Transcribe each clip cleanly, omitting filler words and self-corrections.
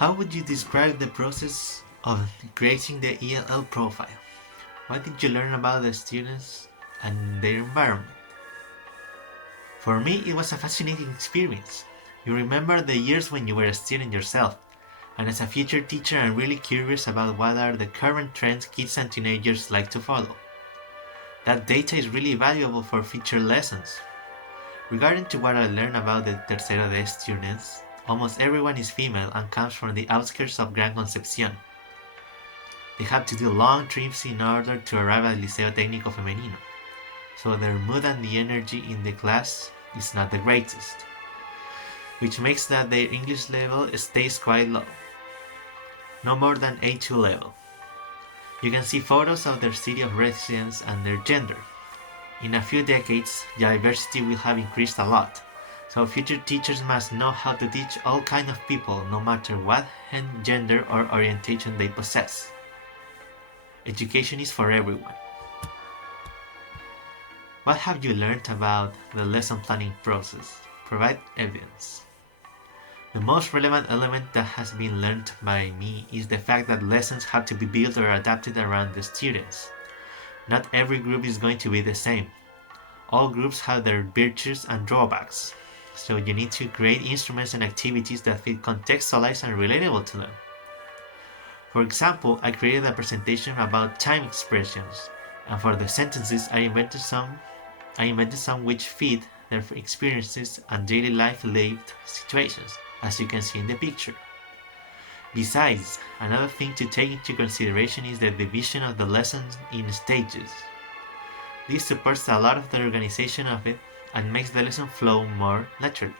How would you describe the process of creating the ELL profile? What did you learn about the students and their environment? For me, it was a fascinating experience. You remember the years when you were a student yourself, and as a future teacher, I'm really curious about what are the current trends kids and teenagers like to follow. That data is really valuable for future lessons. Regarding to what I learned about the Tercero D students, almost everyone is female and comes from the outskirts of Gran Concepcion. They have to do long trips in order to arrive at Liceo Técnico Femenino, so their mood and the energy in the class is not the greatest, which makes that their English level stays quite low, no more than A2 level. You can see photos of their city of residence and their gender. In a few decades, diversity will have increased a lot, so future teachers must know how to teach all kinds of people, no matter what gender or orientation they possess. Education is for everyone. What have you learned about the lesson planning process? Provide evidence. The most relevant element that has been learned by me is the fact that lessons have to be built or adapted around the students. Not every group is going to be the same. All groups have their virtues and drawbacks, so you need to create instruments and activities that feel contextualized and relatable to them. For example, I created a presentation about time expressions, and for the sentences I invented some which fit their experiences and daily life lived situations, as you can see in the picture. Besides, another thing to take into consideration is the division of the lessons in stages. This supports a lot of the organization of it and makes the lesson flow more naturally.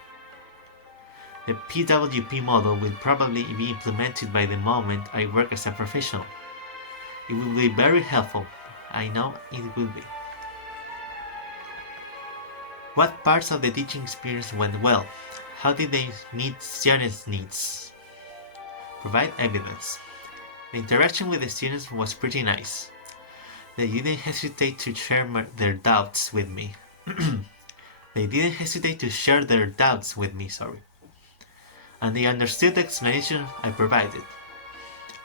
The PWP model will probably be implemented by the moment I work as a professional. It will be very helpful. I know it will be. What parts of the teaching experience went well? How did they meet students' needs? Provide evidence. The interaction with the students was pretty nice. They didn't hesitate to share their doubts with me. And they understood the explanation I provided.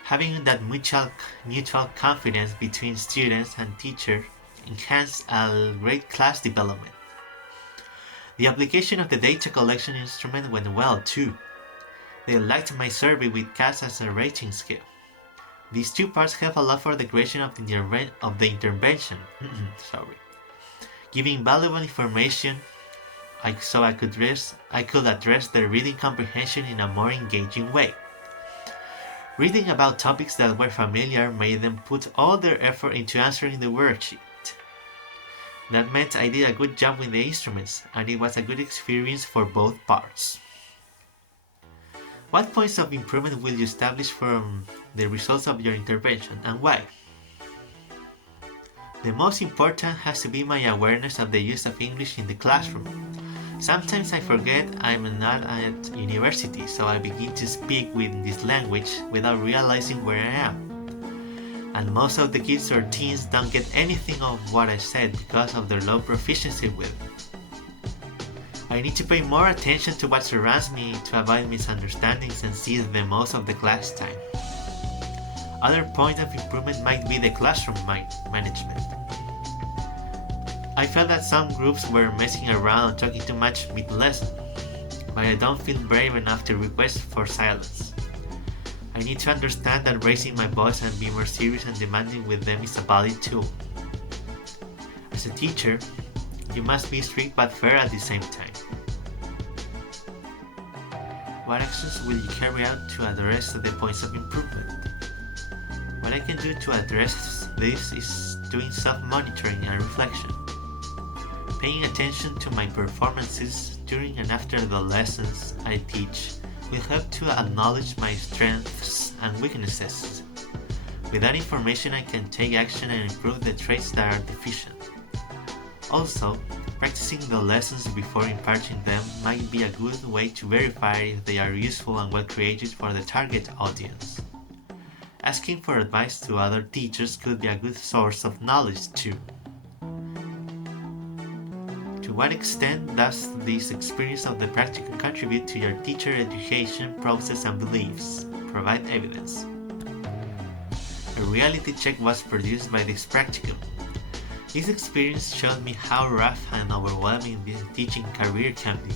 Having that mutual confidence between students and teacher enhanced a great class development. The application of the data collection instrument went well too. They liked my survey with CAS as a rating scale. These two parts help a lot for the creation of the intervention. Giving valuable information so I could address their reading comprehension in a more engaging way. Reading about topics that were familiar made them put all their effort into answering the worksheet. That meant I did a good job with the instruments, and it was a good experience for both parts. What points of improvement will you establish from the results of your intervention, and why? The most important has to be my awareness of the use of English in the classroom. Sometimes I forget I'm not at university, so I begin to speak with this language without realizing where I am. And most of the kids or teens don't get anything of what I said because of their low proficiency with it. I need to pay more attention to what surrounds me to avoid misunderstandings and seize the most of the class time. Other point of improvement might be the classroom management. I felt that some groups were messing around and talking too much mid-lesson, but I don't feel brave enough to request for silence. I need to understand that raising my voice and being more serious and demanding with them is a valid tool. As a teacher, you must be strict but fair at the same time. What actions will you carry out to address the points of improvement? What I can do to address this is doing self-monitoring and reflection. Paying attention to my performances during and after the lessons I teach will help to acknowledge my strengths and weaknesses. With that information, I can take action and improve the traits that are deficient. Also, practicing the lessons before imparting them might be a good way to verify if they are useful and well created for the target audience. Asking for advice to other teachers could be a good source of knowledge too. To what extent does this experience of the practical contribute to your teacher education process and beliefs? provide evidence. A reality check was produced by this practicum. This experience showed me how rough and overwhelming this teaching career can be.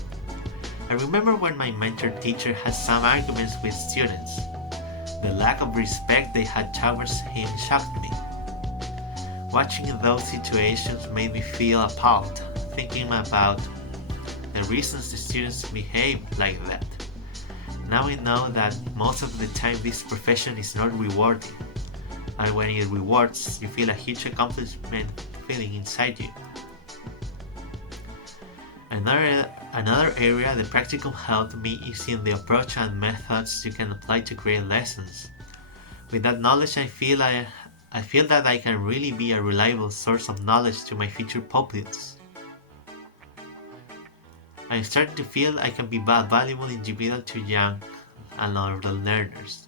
I remember when my mentor teacher had some arguments with students. The lack of respect they had towards him shocked me. Watching those situations made me feel appalled, thinking about the reasons the students behave like that. Now I know that most of the time this profession is not rewarding, and when it rewards, you feel a huge accomplishment feeling inside you. Another area the practicum helped me is in the approach and methods you can apply to create lessons. With that knowledge, I feel that I can really be a reliable source of knowledge to my future pupils. I'm starting to feel I can be a valuable individual to young and older learners.